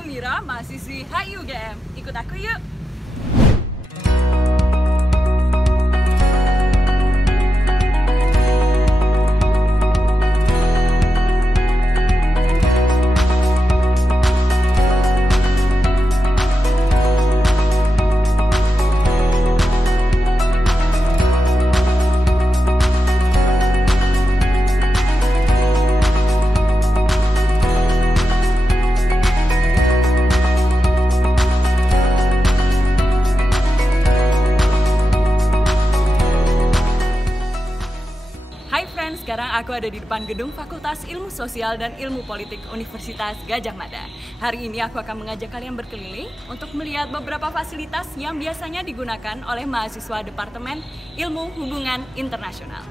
Aku Mira, mahasiswi HI-UGM. Ikut aku yuk! Sekarang aku ada di depan gedung Fakultas Ilmu Sosial dan Ilmu Politik Universitas Gadjah Mada. Hari ini aku akan mengajak kalian berkeliling untuk melihat beberapa fasilitas yang biasanya digunakan oleh mahasiswa Departemen Ilmu Hubungan Internasional.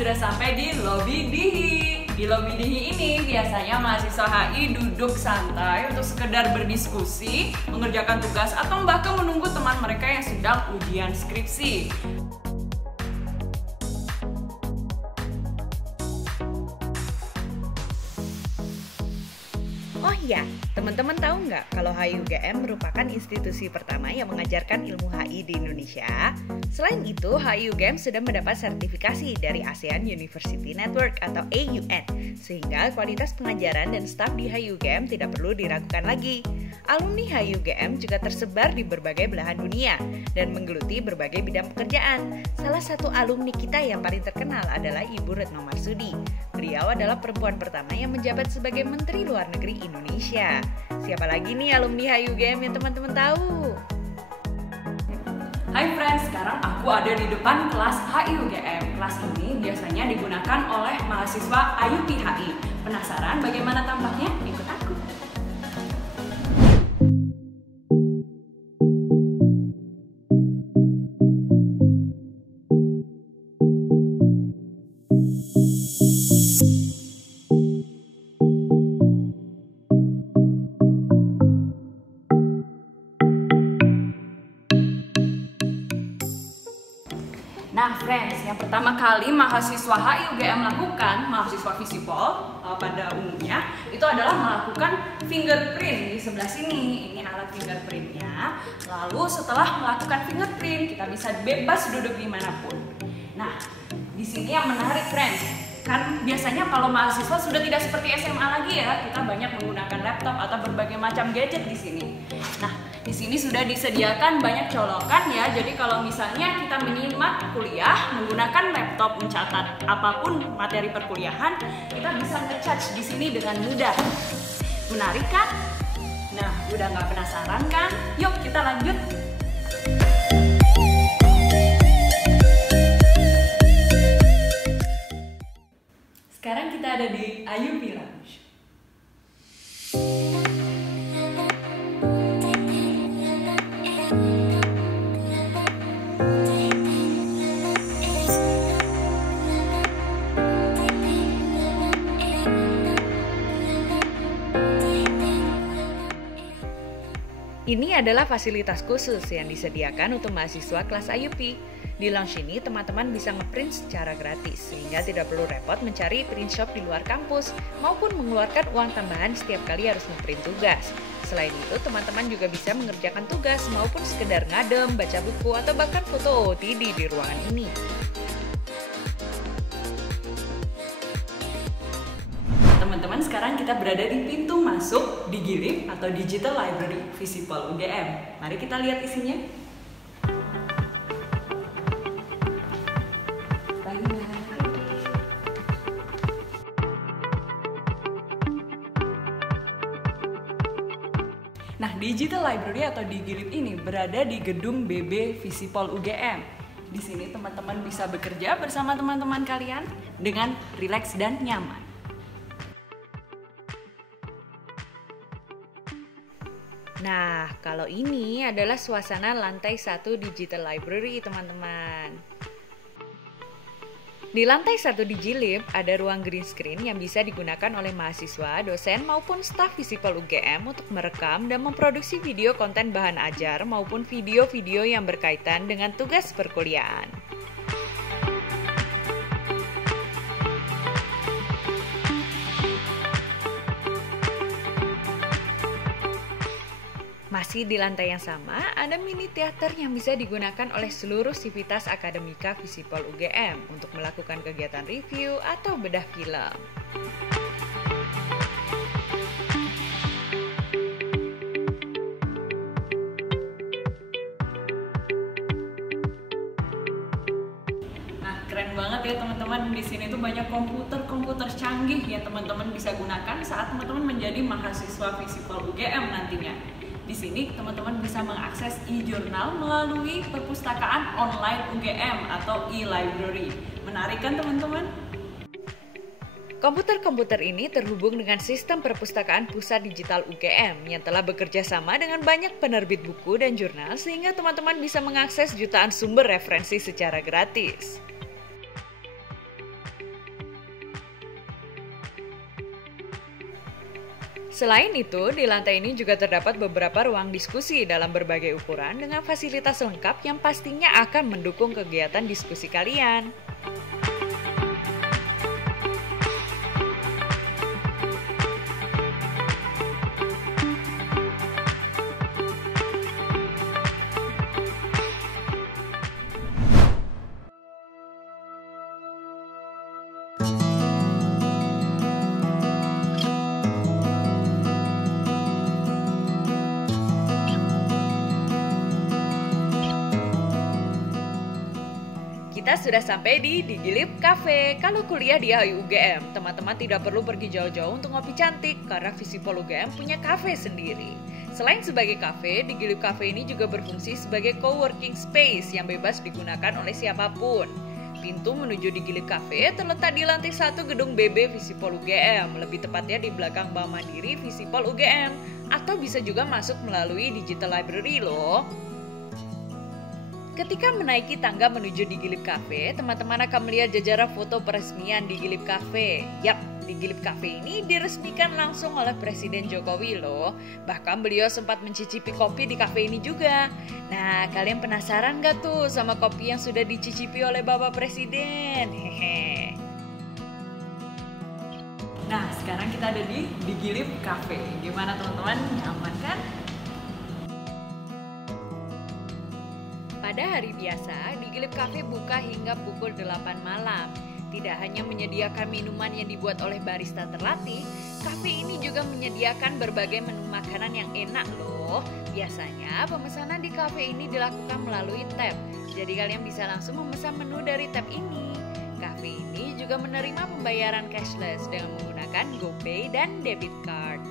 Sudah sampai di lobi DIHI. Di lobi DIHI ini biasanya mahasiswa HI duduk santai untuk sekedar berdiskusi, mengerjakan tugas, atau bahkan menunggu teman mereka yang sedang ujian skripsi. Oh iya, teman-teman tahu nggak kalau HI-UGM merupakan institusi pertama yang mengajarkan ilmu HI di Indonesia? Selain itu, HI-UGM sudah mendapat sertifikasi dari ASEAN University Network atau AUN, sehingga kualitas pengajaran dan staf di HI-UGM tidak perlu diragukan lagi. Alumni HI-UGM juga tersebar di berbagai belahan dunia dan menggeluti berbagai bidang pekerjaan. Salah satu alumni kita yang paling terkenal adalah Ibu Retno Marsudi. Beliau adalah perempuan pertama yang menjabat sebagai Menteri Luar Negeri Indonesia. Siapa lagi nih alumni HI-UGM yang teman-teman tahu? Hai friends, sekarang aku ada di depan kelas HI-UGM. Kelas ini biasanya digunakan oleh mahasiswa IUP HI. Penasaran bagaimana tampaknya? Ikut aku. Nah friends, yang pertama kali mahasiswa HI-UGM lakukan, mahasiswa Visipol pada umumnya, itu adalah melakukan fingerprint di sebelah sini. Ini alat fingerprintnya. Lalu setelah melakukan fingerprint, kita bisa bebas duduk dimanapun. Nah, di sini yang menarik friends, kan biasanya kalau mahasiswa sudah tidak seperti SMA lagi ya, kita banyak menggunakan laptop atau berbagai macam gadget di sini. Nah, di sini sudah disediakan banyak colokan ya, jadi kalau misalnya kita menyimak kuliah menggunakan laptop mencatat apapun materi perkuliahan, kita bisa nge-charge di sini dengan mudah. Menarik kan? Nah, udah nggak penasaran kan? Yuk kita lanjut. Sekarang kita ada di IUP Lounge. Ini adalah fasilitas khusus yang disediakan untuk mahasiswa kelas IUP. Di lounge ini, teman-teman bisa ngeprint secara gratis, sehingga tidak perlu repot mencari print shop di luar kampus, maupun mengeluarkan uang tambahan setiap kali harus ngeprint tugas. Selain itu, teman-teman juga bisa mengerjakan tugas, maupun sekedar ngadem, baca buku, atau bahkan foto OOTD di ruangan ini. Teman-teman, sekarang kita berada di pintu masuk di DIGILIB atau Digital Library Visipol UGM. Mari kita lihat isinya. Nah, Digital Library atau DIGILIB ini berada di gedung BB Visipol UGM. Di sini teman-teman bisa bekerja bersama teman-teman kalian dengan rileks dan nyaman. Nah, kalau ini adalah suasana lantai 1 Digital Library, teman-teman. Di lantai 1 Digilib ada ruang green screen yang bisa digunakan oleh mahasiswa, dosen maupun staf Visipol UGM untuk merekam dan memproduksi video konten bahan ajar maupun video-video yang berkaitan dengan tugas perkuliahan. Masih di lantai yang sama, ada mini teater yang bisa digunakan oleh seluruh sivitas akademika Visipol UGM untuk melakukan kegiatan review atau bedah film. Nah, keren banget ya teman-teman. Di sini tuh banyak komputer canggih yang teman-teman bisa gunakan saat teman-teman menjadi mahasiswa Visipol UGM nantinya. Di sini teman-teman bisa mengakses e-jurnal melalui perpustakaan online UGM atau e-library. Menarik kan teman-teman? Komputer-komputer ini terhubung dengan sistem perpustakaan pusat digital UGM yang telah bekerja sama dengan banyak penerbit buku dan jurnal sehingga teman-teman bisa mengakses jutaan sumber referensi secara gratis. Selain itu, di lantai ini juga terdapat beberapa ruang diskusi dalam berbagai ukuran dengan fasilitas lengkap yang pastinya akan mendukung kegiatan diskusi kalian. Kita sudah sampai di Digilib Cafe. Kalau kuliah di HI UGM, teman-teman tidak perlu pergi jauh-jauh untuk ngopi cantik karena Visipol UGM punya cafe sendiri. Selain sebagai cafe, Digilib Cafe ini juga berfungsi sebagai co-working space yang bebas digunakan oleh siapapun. Pintu menuju Digilib Cafe terletak di lantai 1 gedung BB Visipol UGM, lebih tepatnya di belakang Bank Mandiri Visipol UGM, atau bisa juga masuk melalui Digital Library loh. Ketika menaiki tangga menuju Digilib Cafe, teman-teman akan melihat jajaran foto peresmian Digilib Cafe. Yap, Digilib Cafe ini diresmikan langsung oleh Presiden Jokowi loh. Bahkan beliau sempat mencicipi kopi di cafe ini juga. Nah, kalian penasaran gak tuh sama kopi yang sudah dicicipi oleh Bapak Presiden? Hehe. Nah, sekarang kita ada di Digilib Cafe. Gimana teman-teman? Nyaman kan? Pada hari biasa, Digilib Cafe buka hingga pukul 8 malam. Tidak hanya menyediakan minuman yang dibuat oleh barista terlatih, cafe ini juga menyediakan berbagai menu makanan yang enak loh. Biasanya pemesanan di cafe ini dilakukan melalui tab, jadi kalian bisa langsung memesan menu dari tab ini. Cafe ini juga menerima pembayaran cashless dengan menggunakan GoPay dan debit card.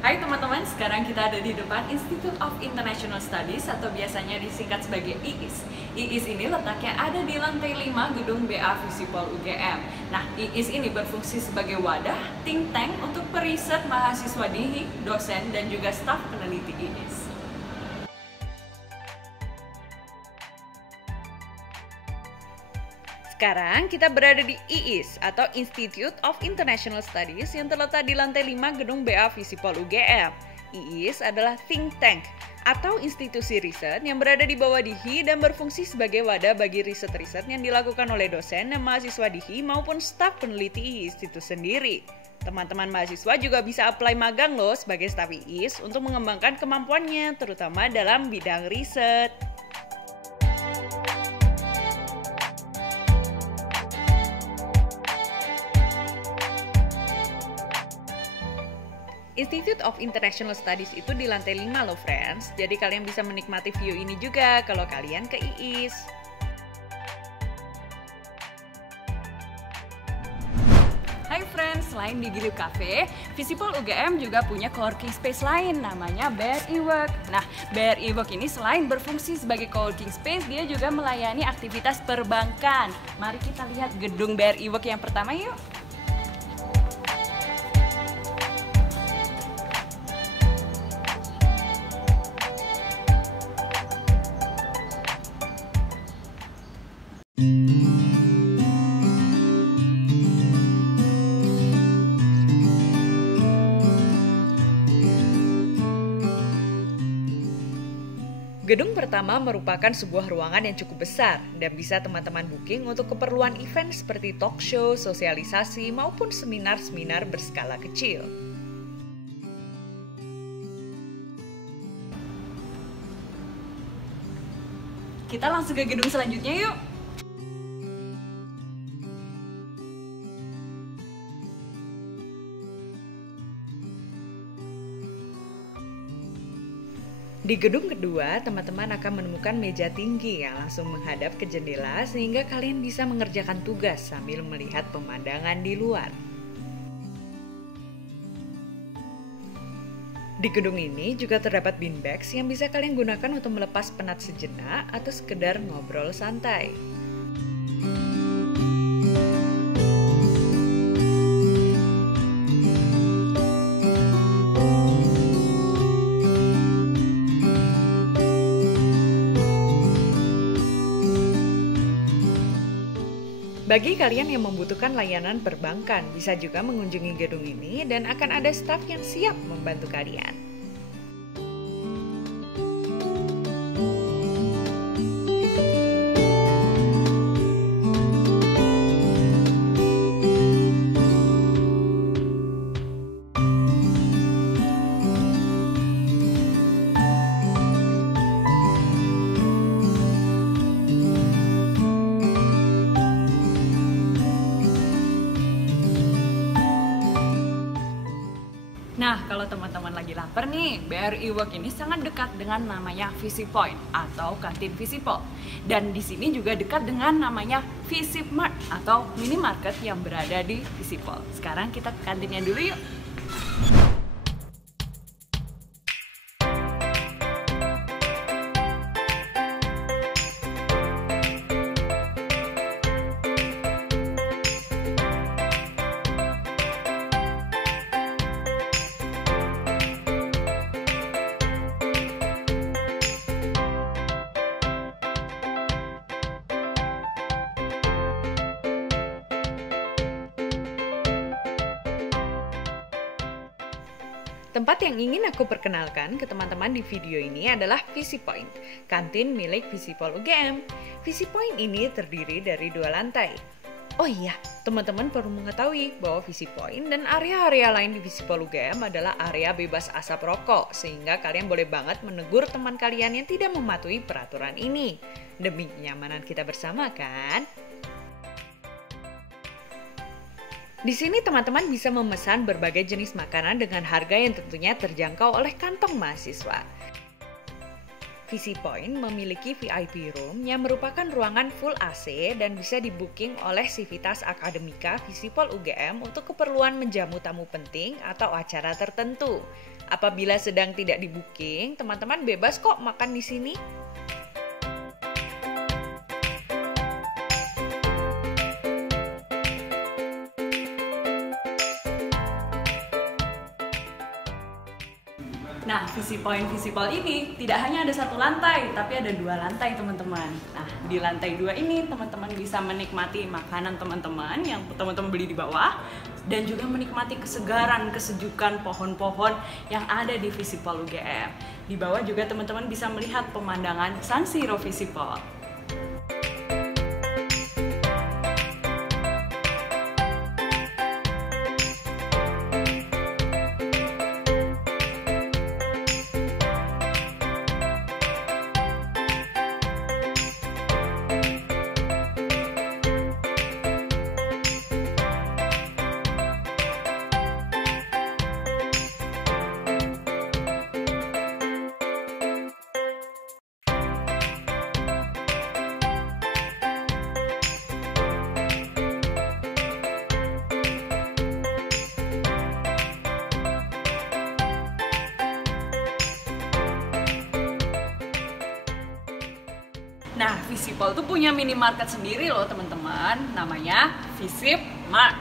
Hai teman-teman, sekarang kita ada di depan Institute of International Studies atau biasanya disingkat sebagai IIS. IIS ini letaknya ada di lantai 5 gedung BA Visipol UGM. Nah, IIS ini berfungsi sebagai wadah think tank untuk periset mahasiswa DIHI, dosen, dan juga staf peneliti IIS. Sekarang kita berada di IIS atau Institute of International Studies yang terletak di lantai 5 gedung BA Visipol UGM. IIS adalah think tank atau institusi riset yang berada di bawah DIHI dan berfungsi sebagai wadah bagi riset-riset yang dilakukan oleh dosen dan mahasiswa DIHI maupun staf peneliti IIS itu sendiri. Teman-teman mahasiswa juga bisa apply magang loh sebagai staf IIS untuk mengembangkan kemampuannya, terutama dalam bidang riset. Institute of International Studies itu di lantai 5 loh friends, jadi kalian bisa menikmati view ini juga kalau kalian ke IIS. Hai friends, selain di Gilead Cafe, Visipol UGM juga punya coworking space lain namanya BRI Work. Nah, BRI Work ini selain berfungsi sebagai coworking space, dia juga melayani aktivitas perbankan. Mari kita lihat gedung BRI Work yang pertama yuk. Gedung pertama merupakan sebuah ruangan yang cukup besar dan bisa teman-teman booking untuk keperluan event seperti talk show, sosialisasi, maupun seminar-seminar berskala kecil. Kita langsung ke gedung selanjutnya yuk. Di gedung kedua, teman-teman akan menemukan meja tinggi yang langsung menghadap ke jendela sehingga kalian bisa mengerjakan tugas sambil melihat pemandangan di luar. Di gedung ini juga terdapat beanbags yang bisa kalian gunakan untuk melepas penat sejenak atau sekedar ngobrol santai. Bagi kalian yang membutuhkan layanan perbankan, bisa juga mengunjungi gedung ini dan akan ada staf yang siap membantu kalian. Nah, kalau teman-teman lagi lapar nih, BRI Work ini sangat dekat dengan namanya VisiPoint atau kantin Visipol. Dan di sini juga dekat dengan namanya Visipmart atau minimarket yang berada di Visipol. Sekarang kita ke kantinnya dulu yuk. Tempat yang ingin aku perkenalkan ke teman-teman di video ini adalah VisiPoint, kantin milik Visipol UGM. VisiPoint ini terdiri dari 2 lantai. Oh iya, teman-teman perlu mengetahui bahwa VisiPoint dan area-area lain di Visipol UGM adalah area bebas asap rokok, sehingga kalian boleh banget menegur teman kalian yang tidak mematuhi peraturan ini. Demi kenyamanan kita bersama kan? Di sini teman-teman bisa memesan berbagai jenis makanan dengan harga yang tentunya terjangkau oleh kantong mahasiswa. VisiPoint memiliki VIP Room yang merupakan ruangan full AC dan bisa di-booking oleh Civitas Akademika Visipol UGM untuk keperluan menjamu tamu penting atau acara tertentu. Apabila sedang tidak di-booking, teman-teman bebas kok makan di sini. Nah, Visipol ini tidak hanya ada 1 lantai, tapi ada 2 lantai teman-teman. Nah, di lantai 2 ini teman-teman bisa menikmati makanan teman-teman yang teman-teman beli di bawah, dan juga menikmati kesegaran, kesejukan pohon-pohon yang ada di Visipol UGM. Di bawah juga teman-teman bisa melihat pemandangan San Siro Visipol. Nah, Visipol tuh punya minimarket sendiri loh teman-teman, namanya Visip Mart.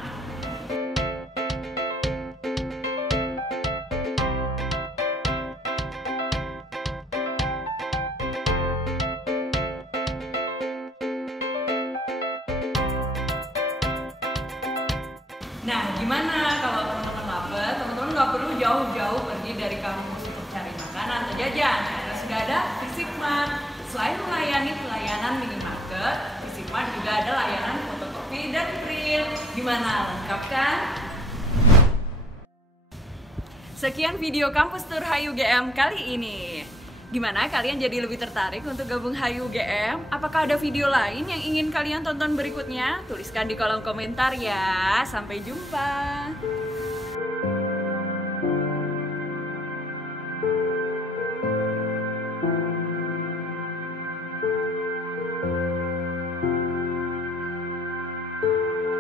Nah, gimana kalau teman-teman lapar? Teman-teman nggak perlu jauh-jauh pergi dari kampus untuk cari makanan atau jajan, karena sudah ada Visip Mart. Selain melayani pelayanan minimarket, Visip Mart juga ada layanan fotokopi dan print. Gimana, lengkap kan? Sekian video kampus tour HI UGM kali ini. Gimana, kalian jadi lebih tertarik untuk gabung HI UGM? Apakah ada video lain yang ingin kalian tonton berikutnya? Tuliskan di kolom komentar ya. Sampai jumpa.